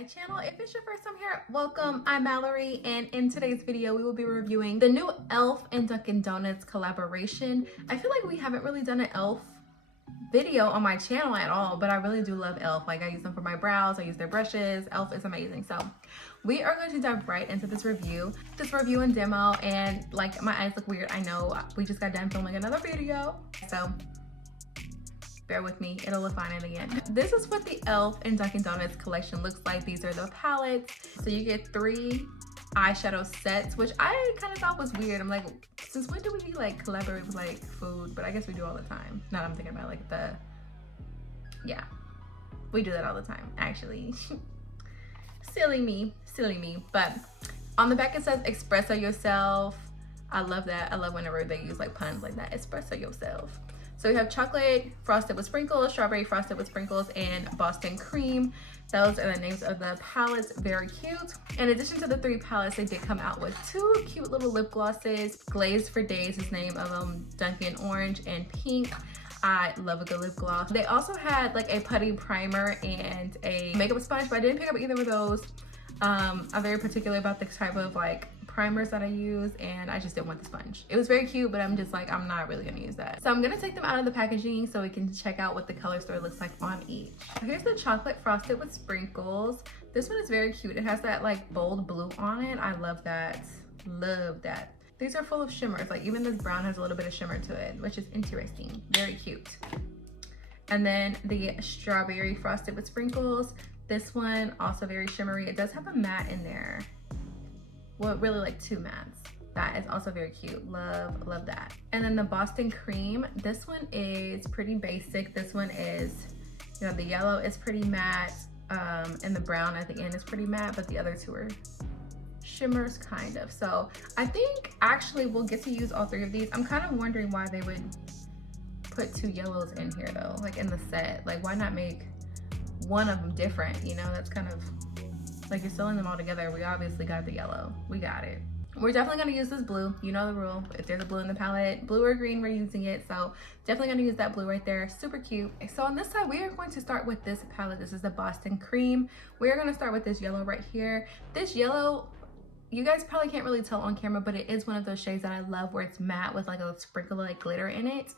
my channel. If it's your first time here, welcome. I'm Malari, and in today's video we will be reviewing the new ELF and Dunkin Donuts collaboration. I feel like we haven't really done an ELF video on my channel at all, but I really do love ELF. Like, I use them for my brows, I use their brushes. ELF is amazing. So we are going to dive right into this review and demo. And like, my eyes look weird, I know. We just got done filming another video, so bear with me, it'll look fine in the end. This is what the ELF and Dunkin Donuts collection looks like. These are the palettes. So you get 3 eyeshadow sets, which I kind of thought was weird. I'm like, since when do we like collaborate with like food? But I guess we do all the time. Now I'm thinking about like yeah, we do that all the time actually. silly me. But on the back it says espresso yourself. I love that. I love whenever they use like puns like that. Espresso yourself. So we have chocolate frosted with sprinkles, strawberry frosted with sprinkles, and Boston cream. Those are the names of the palettes. Very cute. In addition to the 3 palettes, they did come out with 2 cute little lip glosses. Glazed for Days is the name of them, Dunkin Orange and Pink. I love a good lip gloss. They also had like a putty primer and a makeup sponge, but I didn't pick up either of those. I'm very particular about the type of like primers that I use, and I just didn't want the sponge. It was very cute, but I'm just like, I'm not really gonna use that. So I'm gonna take them out of the packaging so we can check out what the color story looks like on each. Here's the chocolate frosted with sprinkles. This one is very cute. It has that like bold blue on it. I love that. Love that. These are full of shimmers. Like, even this brown has a little bit of shimmer to it, which is interesting. Very cute. And then the strawberry frosted with sprinkles. This one also very shimmery. It does have a matte in there. Well, really like 2 mattes. That is also very cute. Love that. And then the Boston cream. This one is pretty basic. This one is, you know, the yellow is pretty matte, and the brown at the end is pretty matte, but the other 2 are shimmers kind of. So I think actually we'll get to use all 3 of these. I'm kind of wondering why they would put 2 yellows in here though, like in the set. Like, why not make one of them different? You know, that's kind of like, you're selling them all together. We obviously got the yellow. We got it. We're definitely gonna use this blue. You know the rule. If there's a blue in the palette, blue or green, we're using it. So definitely gonna use that blue right there. Super cute. So on this side, we are going to start with this palette. This is the Boston cream. We are gonna start with this yellow right here. This yellow, you guys probably can't really tell on camera, but it is one of those shades that I love, where it's matte with like a sprinkle of like glitter in it.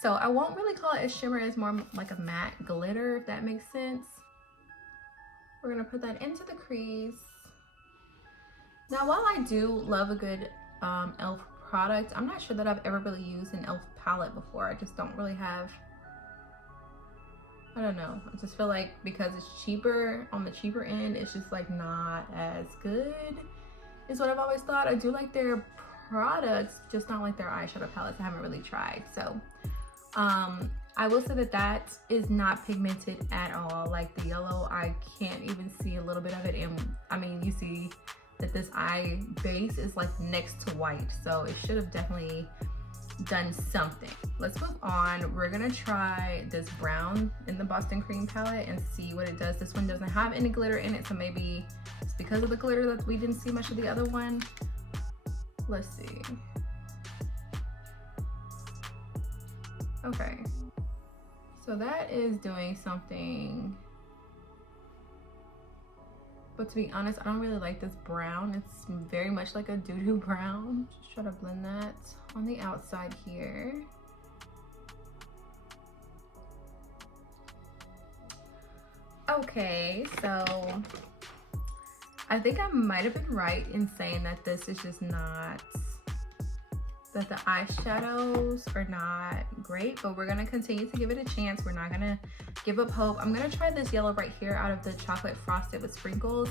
So I won't really call it a shimmer. It's more like a matte glitter, if that makes sense. We're gonna put that into the crease. Now, while I do love a good ELF product, I'm not sure that I've ever really used an ELF palette before. I just don't really have, I don't know. I just feel like because it's cheaper, on the cheaper end, it's just like not as good, is what I've always thought. I do like their products, just not like their eyeshadow palettes. I haven't really tried. So I will say that that is not pigmented at all. Like the yellow, I can't even see a little bit of it. And I mean, you see that this eye base is like next to white. So it should have definitely done something. Let's move on. We're gonna try this brown in the Boston cream palette and see what it does. This one doesn't have any glitter in it, so maybe it's because of the glitter that we didn't see much of the other one. Let's see. Okay. So that is doing something, but to be honest, I don't really like this brown. It's very much like a doo-doo brown. Just try to blend that on the outside here. Okay, so I think I might have been right in saying that this is just not, that the eyeshadows are not great, but we're gonna continue to give it a chance. We're not gonna give up hope. I'm gonna try this yellow right here out of the chocolate frosted with sprinkles.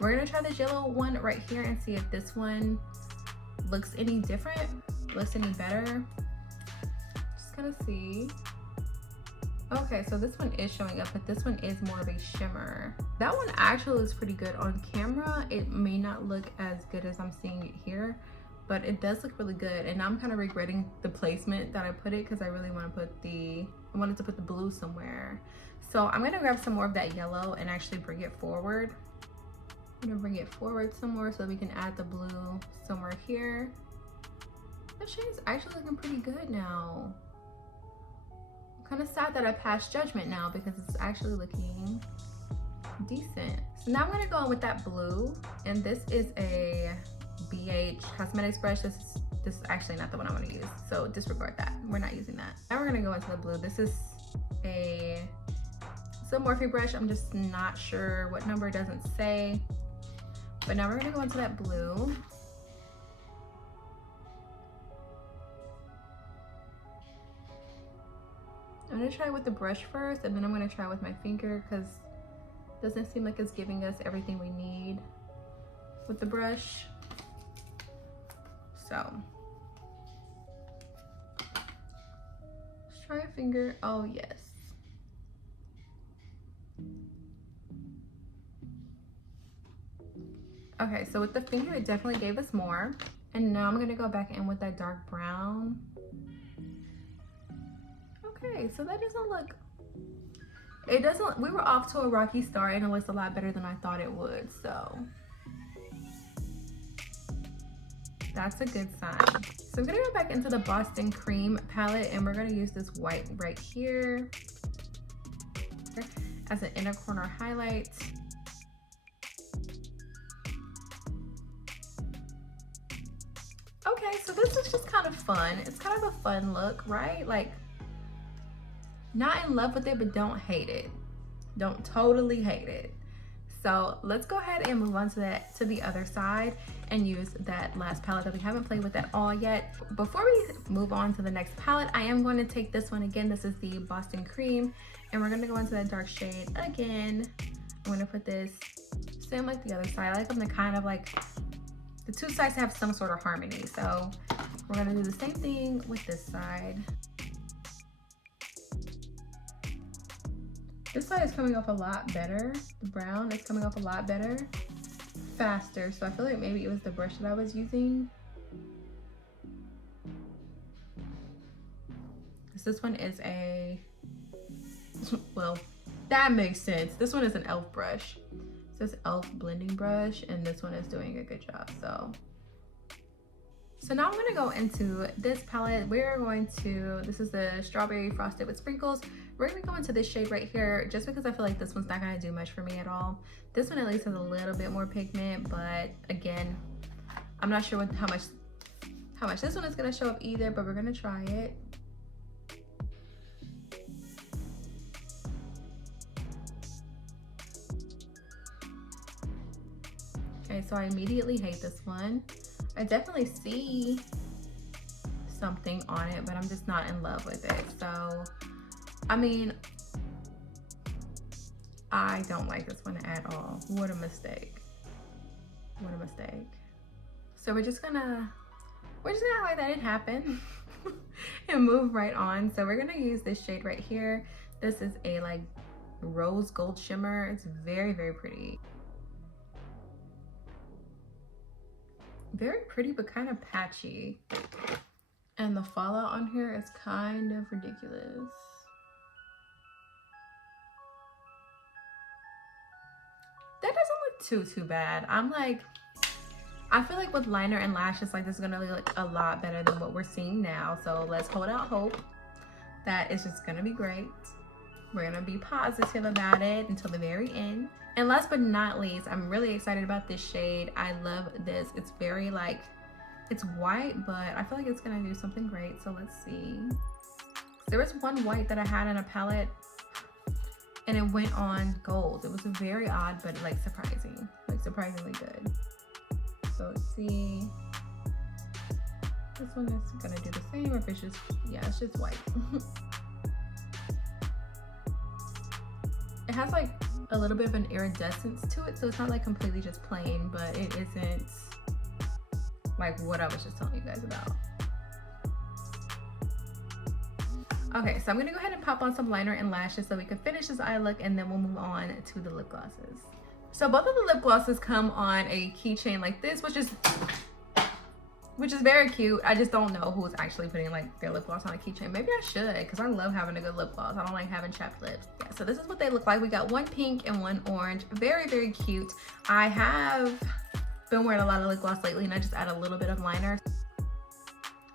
We're gonna try this yellow one right here and see if this one looks any different, looks any better. Just gonna see. Okay, so this one is showing up, but this one is more of a shimmer. That one actually looks pretty good on camera. It may not look as good as I'm seeing it here, but it does look really good. And I'm kind of regretting the placement that I put it, because I really want to put I wanted to put the blue somewhere. So I'm gonna grab some more of that yellow and actually bring it forward. I'm gonna bring it forward some more so we can add the blue somewhere here. That shade is actually looking pretty good now. I'm kind of sad that I passed judgment now, because it's actually looking decent. So now I'm gonna go in with that blue, and this is a BH Cosmetics brush. This is actually not the one I want to use, so disregard that. We're not using that. Now we're gonna go into the blue. This is a Morphe brush. I'm just not sure what number, it doesn't say. But now we're gonna go into that blue. I'm gonna try with the brush first, and then I'm gonna try with my finger, because it doesn't seem like it's giving us everything we need with the brush. So let's try a finger. Oh yes. Okay, so with the finger, it definitely gave us more. And now I'm gonna go back in with that dark brown. Okay, so that doesn't look, it doesn't, we were off to a rocky start, and it looks a lot better than I thought it would, so that's a good sign. So I'm gonna go back into the Boston Cream palette, and we're gonna use this white right here as an inner corner highlight. Okay, so this is just kind of fun. It's kind of a fun look, right? Like, not in love with it, but don't hate it. Don't totally hate it. So let's go ahead and move on to the other side and use that last palette that we haven't played with at all yet. Before we move on to the next palette, I am going to take this one again. This is the Boston Cream, and we're going to go into that dark shade again. I'm going to put this same like the other side. I like them to kind of like, the two sides have some sort of harmony. So we're going to do the same thing with this side. This side is coming off a lot better. The brown is coming off a lot better, faster. So I feel like maybe it was the brush that I was using. This one is a, well, that makes sense. This one is an ELF brush. This ELF blending brush, and this one is doing a good job. So now I'm gonna go into this palette. We're going to, this is the Strawberry Frosted with Sprinkles. We're gonna go into this shade right here, just because I feel like this one's not gonna do much for me at all. This one at least has a little bit more pigment, but again, I'm not sure how much this one is gonna show up either, but we're gonna try it. Okay, so I immediately hate this one. I definitely see something on it, but I'm just not in love with it. So, I mean, I don't like this one at all. What a mistake. What a mistake. So we're just gonna act like that didn't happen and move right on. So we're gonna use this shade right here. This is a like rose gold shimmer. It's very, very pretty. Very pretty, but kind of patchy. And the fallout on here is kind of ridiculous. That doesn't look too bad. I feel like with liner and lashes, like this is gonna look a lot better than what we're seeing now. So let's hold out hope that it's just gonna be great. We're gonna be positive about it until the very end. And last but not least, I'm really excited about this shade. I love this. It's very like, it's white, but I feel like it's gonna do something great. So let's see. There was one white that I had in a palette and it went on gold. It was very odd, but like surprisingly good. So let's see. This one is gonna do the same, or if it's just, yeah, it's just white. It has like a little bit of an iridescence to it, so it's not like completely just plain, but it isn't like what I was just telling you guys about. Okay, so I'm gonna go ahead and pop on some liner and lashes so we can finish this eye look, and then we'll move on to the lip glosses. So both of the lip glosses come on a keychain like this, which is very cute. I just don't know who's actually putting like their lip gloss on a keychain. Maybe I should, because I love having a good lip gloss. I don't like having chapped lips. Yeah, so this is what they look like. We got one pink and one orange. Very, very cute. I have been wearing a lot of lip gloss lately, and I just add a little bit of liner.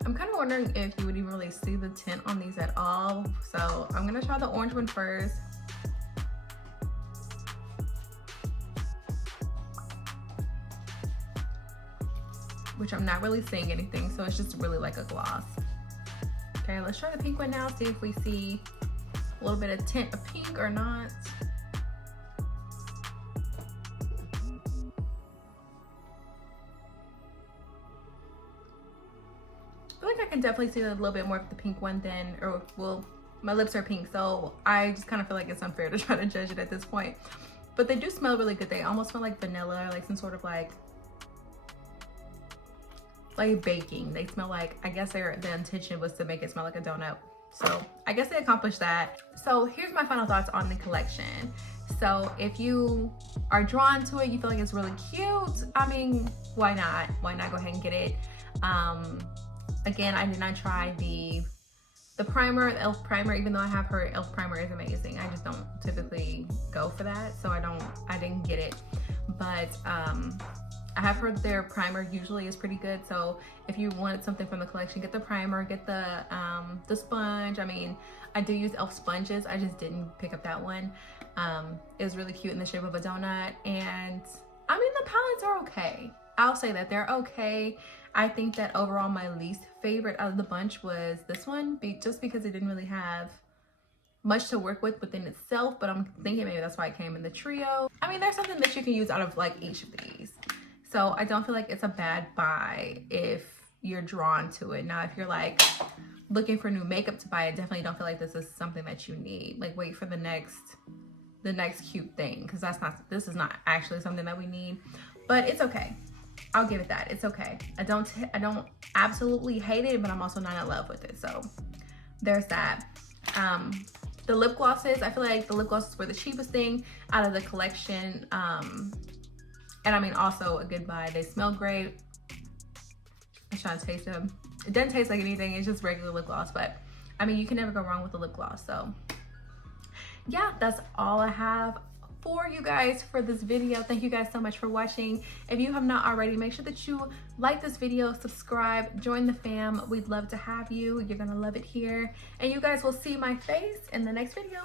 I'm kind of wondering if you would even really see the tint on these at all. So I'm gonna try the orange one first. which I'm not really seeing anything, so it's just really like a gloss. Okay, let's try the pink one now, see if we see a little bit of tint of pink or not. I feel like I can definitely see a little bit more of the pink one than, or well, my lips are pink, so I just kind of feel like it's unfair to try to judge it at this point. But they do smell really good. They almost smell like vanilla, like some sort of like baking. They smell like, I guess the intention was to make it smell like a donut. So I guess they accomplished that. So here's my final thoughts on the collection. So if you are drawn to it, you feel like it's really cute, I mean, why not? Why not go ahead and get it? Again, I did not try the primer, the ELF primer, even though I have heard ELF primer is amazing. I just don't typically go for that, so I didn't get it. But I have heard their primer usually is pretty good, so if you wanted something from the collection, get the primer, get the sponge. I mean, I do use ELF sponges, I just didn't pick up that one. It was really cute in the shape of a donut, and I mean, the palettes are okay. I'll say that they're okay. I think that overall my least favorite out of the bunch was this one, just because it didn't really have much to work with within itself, but I'm thinking maybe that's why it came in the trio. I mean, there's something that you can use out of like each of these. So I don't feel like it's a bad buy if you're drawn to it. Now, if you're like looking for new makeup to buy, I definitely don't feel like this is something that you need. Like, wait for the next cute thing, because this is not actually something that we need, but it's okay. I'll give it that. It's okay. I don't absolutely hate it, but I'm also not in love with it. So there's that. The lip glosses, I feel like the lip glosses were the cheapest thing out of the collection. And I mean, also a good buy. They smell great. I'm trying to taste them. It doesn't taste like anything. It's just regular lip gloss, but I mean, you can never go wrong with the lip gloss. So yeah, that's all I have for you guys for this video. Thank you guys so much for watching. If you have not already, make sure that you like this video, subscribe, join the fam. We'd love to have you. You're gonna love it here, and you guys will see my face in the next video.